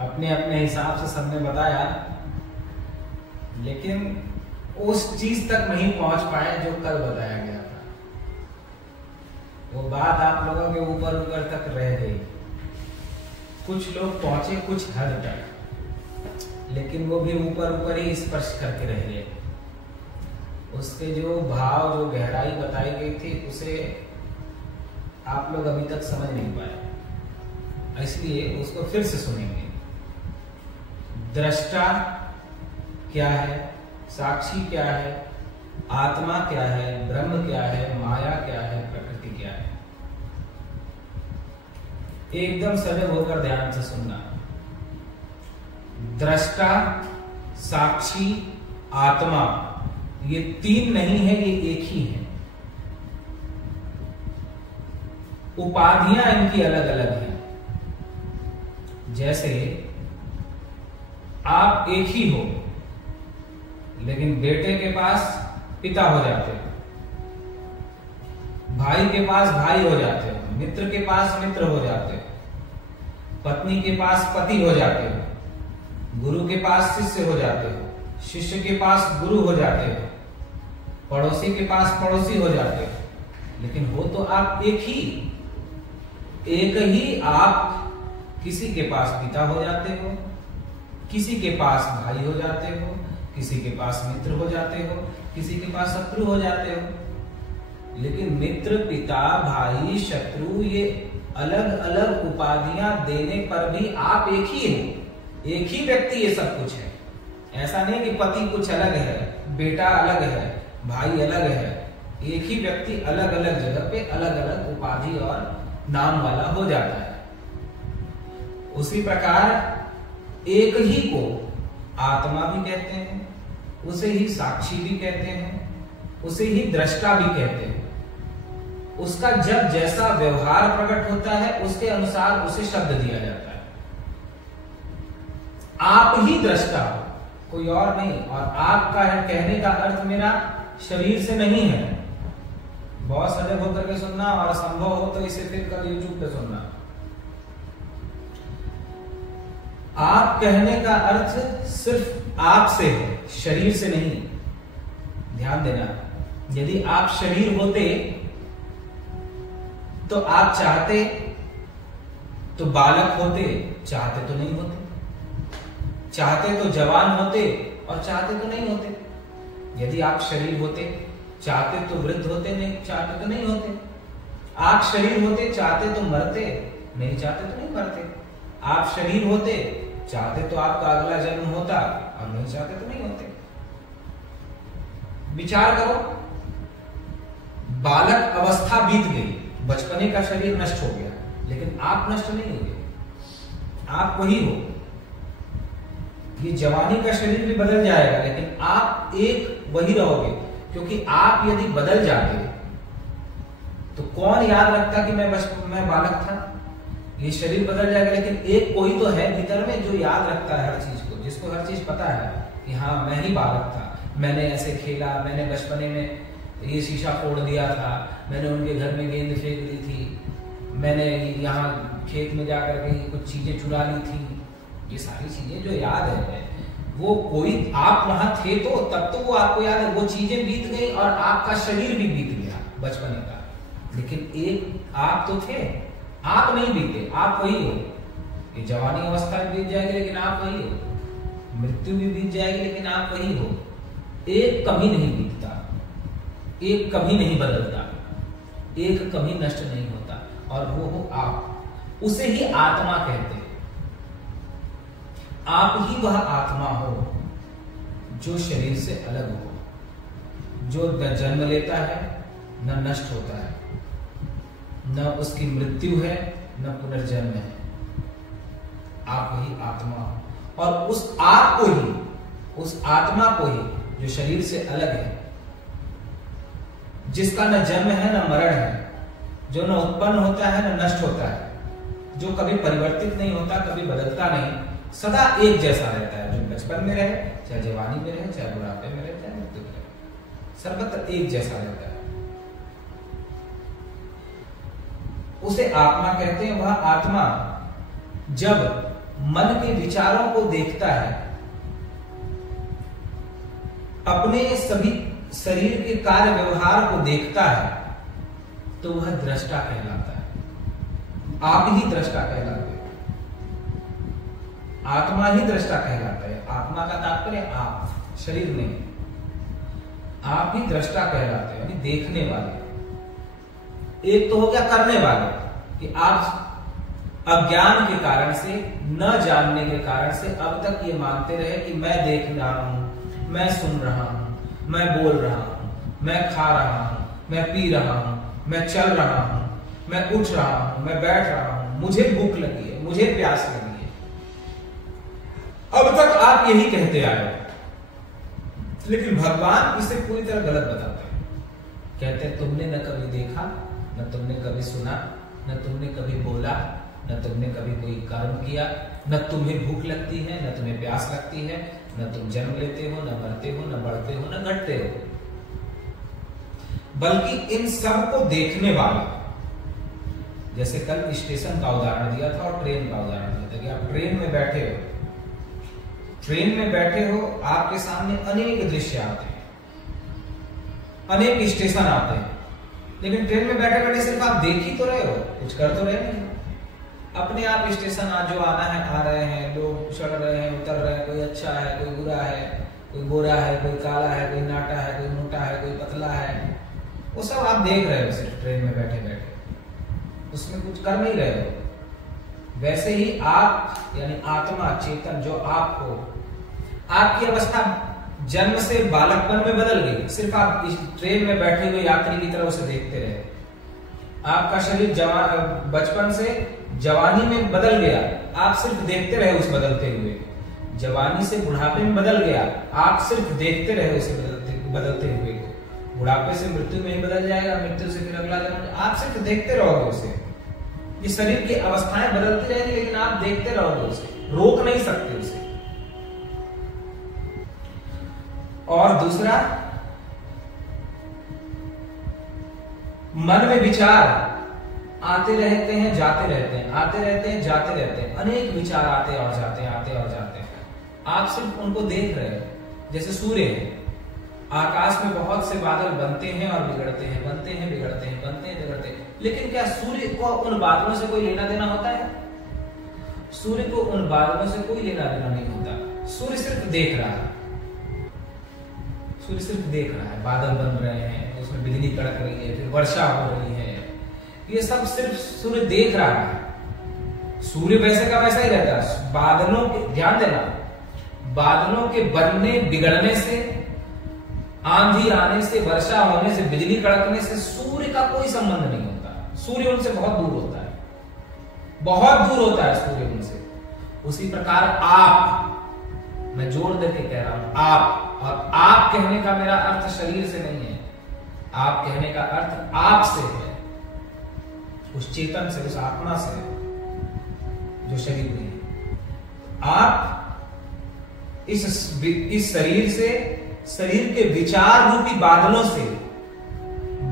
अपने अपने हिसाब से सबने बताया, लेकिन उस चीज तक नहीं पहुंच पाए जो कल बताया गया था। वो बात आप लोगों के ऊपर ऊपर तक रह गई। कुछ लोग पहुंचे कुछ हद तक, लेकिन वो भी ऊपर ऊपर ही स्पर्श करके रह गए। उसके जो भाव, जो गहराई बताई गई थी, उसे आप लोग अभी तक समझ नहीं पाए, इसलिए उसको फिर से सुनेंगे। दृष्टा क्या है, साक्षी क्या है, आत्मा क्या है, ब्रह्म क्या है, माया क्या है, प्रकृति क्या है। एकदम सजग होकर ध्यान से सुनना। दृष्टा, साक्षी, आत्मा, ये तीन नहीं है, ये एक ही है। उपाधियां इनकी अलग अलग हैं। जैसे आप एक ही हो, लेकिन बेटे के पास पिता हो जाते हो, भाई के पास भाई हो जाते हो, मित्र के पास मित्र हो जाते हो, पत्नी के पास पति हो जाते हो, गुरु के पास शिष्य हो जाते हो, शिष्य के पास गुरु हो जाते हो, पड़ोसी के पास पड़ोसी हो जाते हो। लेकिन हो तो आप एक ही आप किसी के पास पिता हो जाते हो, किसी के पास भाई हो जाते हो, किसी के पास मित्र हो जाते हो, किसी के पास शत्रु हो जाते हो। लेकिन मित्र, पिता, भाई, शत्रु, ये अलग अलग उपाधियां देने पर भी आप एक ही हो, एक ही व्यक्ति ये सब कुछ है। ऐसा नहीं कि पति कुछ अलग है, बेटा अलग है, भाई अलग है। एक ही व्यक्ति अलग अलग जगह पे अलग अलग उपाधि और नाम वाला हो जाता है। उसी प्रकार एक ही को आत्मा भी कहते हैं, उसे ही साक्षी भी कहते हैं, उसे ही दृष्टा भी कहते हैं। उसका जब जैसा व्यवहार प्रकट होता है, उसके अनुसार उसे शब्द दिया जाता है। आप ही दृष्टा हो, कोई और नहीं। और आपका कहने का अर्थ मेरा शरीर से नहीं है। बहुत सजग होकर के सुनना, और संभव हो तो इसे फिर कल YouTube पे सुनना। आप कहने का अर्थ सिर्फ आप से है, शरीर से नहीं। ध्यान देना, यदि आप शरीर होते तो आप चाहते तो बालक होते, चाहते तो नहीं होते। चाहते तो जवान होते और चाहते तो नहीं होते। यदि आप शरीर होते, चाहते तो वृद्ध होते, नहीं चाहते तो नहीं होते। आप शरीर होते, चाहते तो मरते, नहीं चाहते तो नहीं मरते। आप शरीर होते, चाहते तो आपका अगला जन्म होता, और नहीं चाहते तो नहीं होते। विचार करो, बालक अवस्था बीत गई, बचपने का शरीर नष्ट हो गया, लेकिन आप नष्ट नहीं हुए, आप वही हो। ये जवानी का शरीर भी बदल जाएगा, लेकिन आप एक वही रहोगे। क्योंकि आप यदि बदल जाते तो कौन याद रखता कि मैं बालक था। ये शरीर बदल जाएगा, लेकिन एक कोई तो है भीतर में जो याद रखता है हर चीज को, जिसको हर चीज पता है कि हाँ मैं ही बालक था, मैंने ऐसे खेला, मैंने बचपने में ये शीशा फोड़ दिया था, मैंने उनके घर में गेंद फेंक दी थी, मैंने यहाँ खेत में जाकर के कुछ चीजें चुरा ली थी। ये सारी चीजें जो याद है, वो कोई आप वहां थे तो तब तो वो आपको याद है। वो चीजें बीत गई और आपका शरीर भी बीत गया बचपने का, लेकिन एक आप तो थे, आप नहीं बीते, आप वही हो। ये जवानी अवस्था भी बीत जाएगी, लेकिन आप वही हो। मृत्यु भी बीत जाएगी, लेकिन आप वही हो। एक कभी नहीं बीतता, एक कभी नहीं बदलता, एक कभी नष्ट नहीं होता, और वो हो आप। उसे ही आत्मा कहते हैं। आप ही वह आत्मा हो जो शरीर से अलग हो, जो न जन्म लेता है, न नष्ट होता है, न उसकी मृत्यु है, न पुनर्जन्म है। आप वही आत्मा हो, और उस आप को ही, उस आत्मा को ही जो शरीर से अलग है, जिसका न जन्म है न मरण है, जो न उत्पन्न होता है न नष्ट होता है, जो कभी परिवर्तित नहीं होता, कभी बदलता नहीं, सदा एक जैसा रहता है। जो बचपन में रहे, चाहे जवानी में रहे, चाहे बुढ़ापे में रहे, चाहे मृत्यु में रहे, सर्वत्र एक जैसा रहता है। उसे आत्मा कहते हैं। वह आत्मा जब मन के विचारों को देखता है, अपने सभी शरीर के कार्य व्यवहार को देखता है, तो वह दृष्टा कहलाता है। आप ही दृष्टा कहलाते हैं, आत्मा ही दृष्टा कहलाता है। आत्मा का तात्पर्य आप, शरीर नहीं। आप ही दृष्टा कहलाते हैं, यानी देखने वाले। एक तो हो गया करने वाले, कि आप अज्ञान के कारण से, न जानने के कारण से अब तक ये मानते रहे कि मैं देख रहा हूं, मैं सुन रहा हूं, मैं बोल रहा हूं, मैं खा रहा हूं, मैं पी रहा हूं, मैं चल रहा हूं, मैं उठ रहा हूं, मैं बैठ रहा हूं, मुझे भूख लगी है, मुझे प्यास लगी है। अब तक आप यही कहते आए, लेकिन भगवान इसे पूरी तरह गलत बताते हैं। कहते हैं तुमने न कभी देखा, न तुमने कभी सुना, न तुमने कभी बोला, न तुमने कभी कोई कर्म किया, न तुम्हें भूख लगती है, न तुम्हें प्यास लगती है, न तुम जन्म लेते हो, न मरते हो, न बढ़ते हो, न घटते हो, बल्कि इन सब को देखने वाला। जैसे कल स्टेशन का उदाहरण दिया था और ट्रेन का उदाहरण दिया था कि आप ट्रेन में बैठे हो, ट्रेन में बैठे हो, आपके सामने अनेक दृश्य आते हैं, अनेक स्टेशन आते हैं, लेकिन ट्रेन में बैठे बैठे सिर्फ आप देख ही तो रहे हो, कुछ कर तो रहे नहीं। अपने आप स्टेशन आज जो आना है आ रहे हैं, लोग चढ़ रहे हैं, उतर रहे हैं, कोई अच्छा है, कोई बुरा है, कोई गोरा है, कोई काला है, कोई नाटा है, कोई मोटा है, कोई पतला है, वो सब आप देख रहे हो सिर्फ ट्रेन में बैठे बैठे, उसमें कुछ कर नहीं रहे हो। वैसे ही आप यानी आत्मा चेतन जो आप हो, आपकी अवस्था जन्म से बालकपन में बदल गई, सिर्फ आप इस ट्रेन में बैठे हुए यात्री की तरह उसे देखते रहे। आपका शरीर बचपन से जवानी में बदल गया, आप सिर्फ देखते रहे उस बदलते हुए। जवानी से बुढ़ापे में बदल गया, आप सिर्फ देखते रहे उसे बदलते हुए को। बुढ़ापे से मृत्यु में ही बदल जाएगा, मृत्यु से फिर अगला जन्म, आप सिर्फ देखते रहोगे उसे। ये शरीर की अवस्थाएं बदलती रहेंगी, लेकिन आप देखते रहोगे उसे, रोक नहीं सकते उसे। और दूसरा, मन में विचार आते रहते हैं, जाते रहते हैं, आते रहते हैं, जाते रहते हैं, अनेक विचार आते और जाते हैं, आते और जाते हैं। आप सिर्फ उनको देख रहे हैं। जैसे सूर्य है, आकाश में बहुत से बादल बनते हैं और बिगड़ते हैं, बनते हैं, बिगड़ते हैं, बनते हैं, बिगड़ते हैं, लेकिन क्या सूर्य को उन बादलों से कोई लेना देना होता है? सूर्य को उन बादलों से कोई लेना देना नहीं होता। सूर्य सिर्फ देख रहा है, सूर्य सिर्फ देख रहा है। बादल बन रहे हैं, उसमें बिजली कड़क रही है, फिर वर्षा हो रही है, ये सब सिर्फ सूर्य देख रहा है। सूर्य वैसे का वैसा ही रहता है। बादलों के, ध्यान देना, बादलों के बनने बिगड़ने से, आंधी आने से, वर्षा होने से, बिजली कड़कने से सूर्य का कोई संबंध नहीं होता। सूर्य उनसे बहुत दूर होता है, बहुत दूर होता है सूर्य उनसे। उसी प्रकार आप, मैं जोर देके कह रहा हूं आप, और आप कहने का मेरा अर्थ शरीर से नहीं है, आप कहने का अर्थ आप से है, उस चेतन से, उस आत्मा से जो शरीर में है। आप इस शरीर से, शरीर के विचार रूपी बादलों से,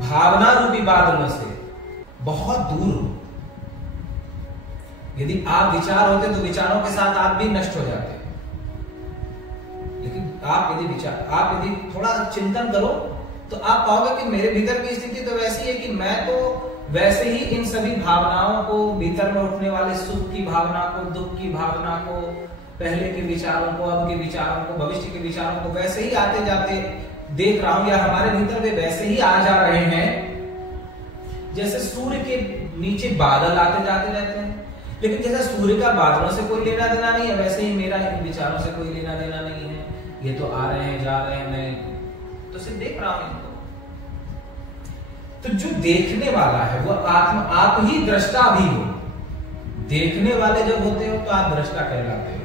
भावना रूपी बादलों से बहुत दूर हो। यदि आप विचार होते तो विचारों के साथ आप भी नष्ट हो जाते, लेकिन आप यदि थोड़ा चिंतन करो तो आप पाओगे कि मेरे भीतर की स्थिति तो वैसी है कि मैं तो वैसे ही इन सभी भावनाओं को, भीतर में उठने वाले सुख की भावना को, दुख की भावना को, पहले के विचारों को, अब के विचारों को, भविष्य के विचारों को वैसे ही आते जाते देख रहा हूं, या हमारे भीतर वे वैसे ही आ जा रहे हैं जैसे सूर्य के नीचे बादल आते जाते रहते हैं। लेकिन जैसे सूर्य का बादलों से कोई लेना देना नहीं है, वैसे ही मेरा इन विचारों से कोई लेना देना नहीं है। ये तो आ रहे हैं, जा रहे हैं, मैं तो सिर्फ देख रहा हूं इनको। तो जो देखने वाला है वो आत्मा, आप ही दृष्टा भी हो। देखने वाले जब होते हो तो आप दृष्टा कहलाते हो,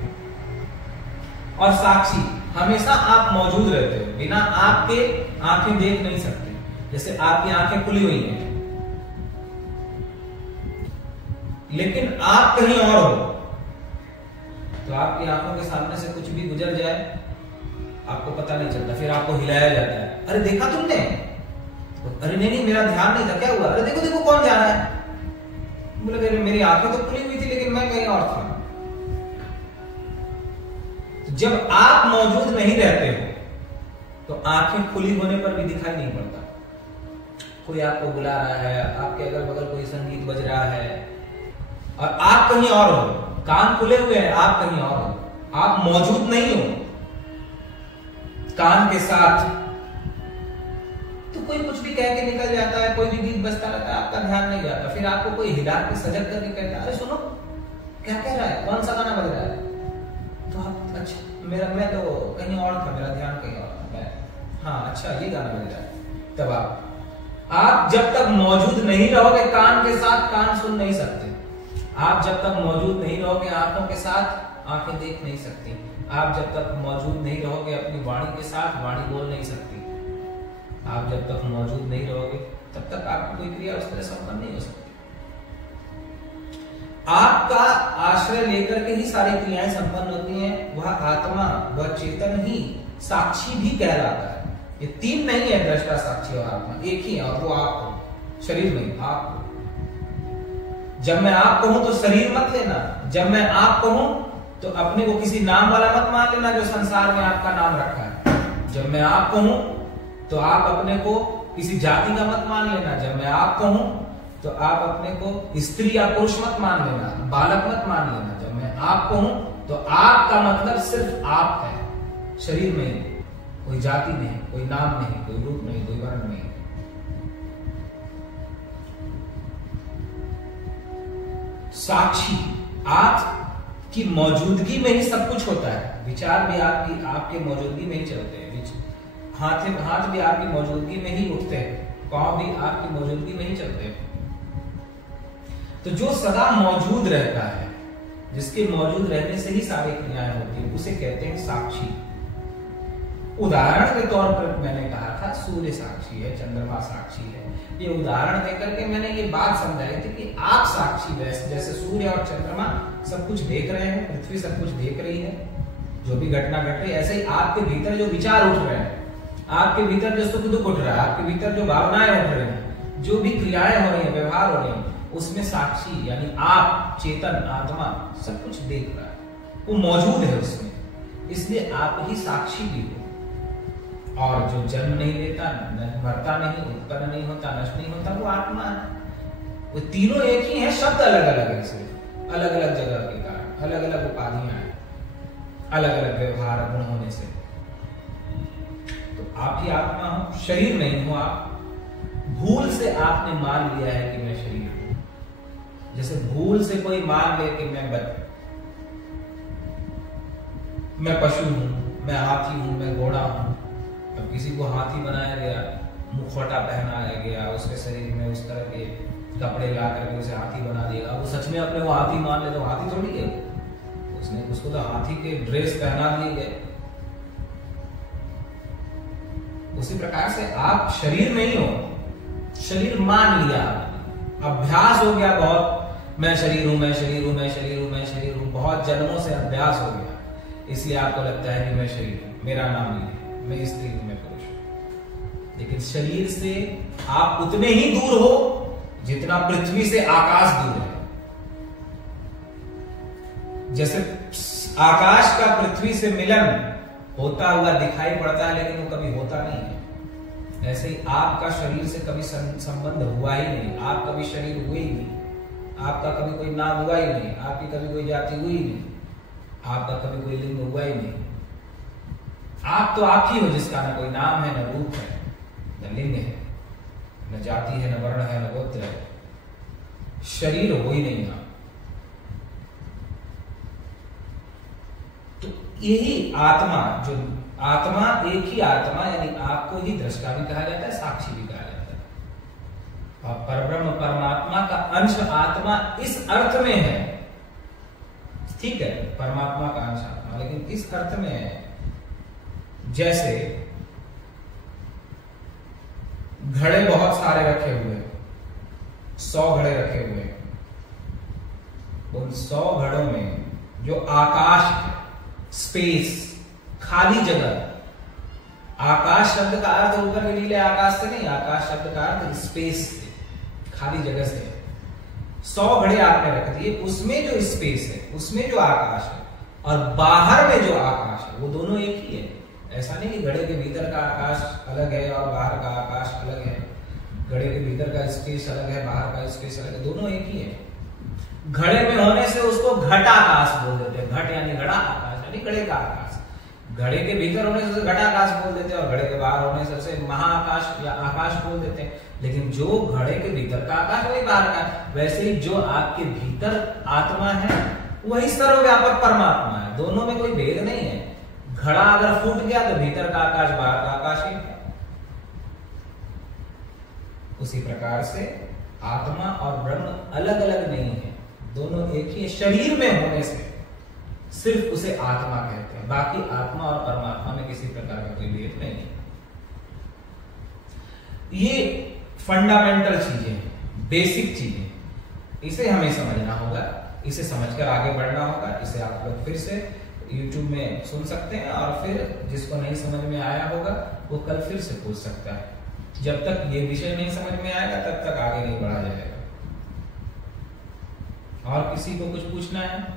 और साक्षी हमेशा आप मौजूद रहते हो। बिना आपके आंखें देख नहीं सकते। जैसे आपकी आंखें खुली हुई हैं, लेकिन आप कहीं और हो, तो आपकी आंखों के सामने से कुछ भी गुजर जाए आपको पता नहीं चलता, फिर आपको हिलाया जाता है, अरे देखा तुमने? अरे नहीं, मेरा ध्यान नहीं था, क्या हुआ? अरे देखो देखो कौन जा रहा है। बोले मेरी आंखें तो खुली हुई थी, लेकिन मैं कहीं और था। जब आप मौजूद नहीं रहते हो तो आंखें खुली होने पर भी दिखाई नहीं पड़ता। कोई आपको बुला रहा है, आपके अगल बगल कोई संगीत बज रहा है और आप कहीं और हो, कान खुले हुए हैं, आप कहीं और हो, आप मौजूद नहीं हो कान के साथ, तो कोई कुछ भी कह के निकल जाता है, कोई भी गीत बजता रहता है, आपका ध्यान नहीं जाता। फिर आपको कोई हिला के सजग करके कहता है अरे सुनो क्या कह रहा है, कौन सा गाना बज रहा है, तो आप अच्छा मैं तो कहीं और था, मेरा ध्यान कहीं और था, हाँ अच्छा ये गाना बज रहा है। तब आप जब तक मौजूद नहीं रहोगे कान के साथ, कान सुन नहीं सकते। आप जब तक मौजूद नहीं रहोगे आंखों के साथ, आंखें देख नहीं सकती। आप जब तक मौजूद नहीं रहोगे अपनी वाणी के साथ, वाणी बोल नहीं सकती। आप जब तक मौजूद नहीं रहोगे तब तक आपकी कोई क्रिया उस तरह संपन्न नहीं हो सकती। आपका आश्रय लेकर के ही सारी क्रियाएं संपन्न होती हैं। वह आत्मा, वह चेतन ही साक्षी भी कहलाता है। ये तीन नहीं है, दृष्टा, साक्षी और आत्मा, एक ही है, और वो आप हो, शरीर नहीं, आप हो। जब मैं आप कहूं तो शरीर मत लेना, जब मैं आप कहूं तो अपने को किसी नाम वाला मत मान लेना जो संसार में आपका नाम रखा है। जब मैं आप कहूं तो आप अपने को किसी जाति का मत मान लेना। जब मैं आप कहूं तो आप अपने को स्त्री या पुरुष मत मान लेना, बालक मत मान लेना। जब मैं आप कहूं तो आप का मतलब सिर्फ आप है, शरीर में कोई जाति नहीं, कोई नाम नहीं, कोई रूप नहीं, कोई वर्ण नहीं। साक्षी, आप की मौजूदगी में ही सब कुछ होता है। विचार भी आपकी मौजूदगी में ही चलते हैं, हाथ भी आपकी मौजूदगी में ही उठते हैं, पांव भी आपकी मौजूदगी में ही चलते हैं। तो जो सदा मौजूद रहता है, जिसके मौजूद रहने से ही सारी क्रियाएं होती है, उसे कहते हैं साक्षी। उदाहरण के तौर पर मैंने कहा था सूर्य साक्षी है, चंद्रमा साक्षी है। ये उदाहरण देकर के मैंने ये बात समझाई थी कि आप साक्षी, जैसे सूर्य और चंद्रमा सब कुछ देख रहे हैं, पृथ्वी सब कुछ देख रही है, जो भी घटना घट रही है, ऐसे ही आपके भीतर जो विचार उठ रहे हैं, आपके भीतर जो सुख दुख उठ रहा है, आपके भीतर जो भावनाएं उठ रही हैं, जो भी क्रियाएं हो रही हैं, व्यवहार हो रहे हैं, उसमें साक्षी यानी आप, चेतन, आत्मा सब कुछ देख रहा है, वो मौजूद है उसमें, इसलिए आप ही साक्षी भी हो। और जो जन्म नहीं लेता, मरता नहीं, उत्पन्न नहीं होता, नष्ट नहीं होता, वो आत्मा है। वो तीनों एक ही है, शब्द अलग अलग है, सिर्फ अलग अलग जगह के कारण, अलग अलग उपाधियां हैं, अलग अलग व्यवहार गुण होने से। तो आप ही आत्मा हो, शरीर नहीं हो आप। भूल से आपने मान लिया है कि मैं शरीर हूं। जैसे भूल से कोई मान ले कि मैं पशु हूं, मैं हाथी हूं, मैं घोड़ा हूं। अब किसी को हाथी बनाया गया, मुखौटा पहनाया गया, उसके शरीर में उस तरह के कपड़े ला करके उसे हाथी बना दिया, वो सच में अपने को हाथी मान ले तो हाथी थोड़ी है, उसको तो हाथी के ड्रेस पहना दिए गए। उसी प्रकार से आप शरीर नहीं हो, शरीर मान लिया, अभ्यास हो गया बहुत, मैं शरीर हूं, मैं शरीर हूं, मैं शरीर हूं, मैं शरीर हूं, बहुत जन्मों से अभ्यास हो गया, इसलिए आपको लगता है कि मैं शरीर हूं, मेरा नाम ये है, मैं स्त्री हूं, मैं पुरुष हूं। लेकिन शरीर से आप उतने ही दूर हो जितना पृथ्वी से आकाश दूर है। जैसे आकाश का पृथ्वी से मिलन होता हुआ दिखाई पड़ता है, लेकिन वो कभी होता नहीं है, ऐसे ही आपका शरीर से कभी संबंध हुआ ही नहीं, आप कभी शरीर हुए ही नहीं, आपका कभी कोई नाम हुआ ही नहीं, आपकी कभी कोई जाति हुई नहीं, आपका कभी कोई लिंग हुआ ही नहीं। आप तो आप ही हो, जिसका न कोई नाम है, न रूप है, न लिंग है, न जाति है, न वर्ण है, न गोत्र है, शरीर हो ही नहीं आप। तो यही आत्मा, जो आत्मा एक ही आत्मा, यानी आपको ही दृष्टा भी कहा जाता है, साक्षी भी कहा जाता है। और परब्रह्म परमात्मा का अंश आत्मा इस अर्थ में है, ठीक है, परमात्मा का अंश आत्मा, लेकिन इस अर्थ में है जैसे घड़े बहुत सारे रखे हुए हैं, 100 घड़े रखे हुए हैं, उन 100 घड़ों में जो आकाश है, स्पेस, खाली जगह, आकाश शब्द का अर्थ ऊपर के नीले आकाश से नहीं, आकाश शब्द का अर्थ स्पेस से, खाली जगह से है। 100 घड़े आपने रख दिए, उसमें जो स्पेस है, उसमें जो आकाश है, और बाहर में जो आकाश है वो दोनों एक ही है। ऐसा नहीं कि घड़े के भीतर का आकाश अलग है और बाहर का आकाश अलग है, घड़े के भीतर का स्पेस अलग है, बाहर का स्पेस अलग है, दोनों एक ही है। घड़े में होने से उसको घटाकाश बोल देते हैं। घट यानी घड़ा, आकाश यानी घड़े का आकाश। घड़े के भीतर होने से घटाकाश बोल देते हैं और घड़े के बाहर होने से उसे महाआकाश या आकाश बोल देते हैं। लेकिन जो घड़े के भीतर का आकाश वही बाहर का। वैसे ही जो आपके भीतर आत्मा है वही सर्वव्यापक परमात्मा है। दोनों में कोई भेद नहीं है। घड़ा अगर फूट गया तो भीतर का आकाश बाहर का आकाश ही है। उसी प्रकार से आत्मा और ब्रह्म अलग अलग नहीं है, दोनों एक ही शरीर में होने से सिर्फ उसे आत्मा कहते हैं। बाकी आत्मा और परमात्मा में किसी प्रकार का कोई भेद नहीं है। ये फंडामेंटल चीजें हैं, बेसिक चीजें, इसे हमें समझना होगा, इसे समझकर आगे बढ़ना होगा। इसे आप लोग फिर से YouTube में सुन सकते हैं और फिर जिसको नहीं समझ में आया होगा वो कल फिर से पूछ सकता है। जब तक ये विषय नहीं समझ में आएगा तब तक आगे नहीं बढ़ा जाएगा। और किसी को कुछ पूछना है?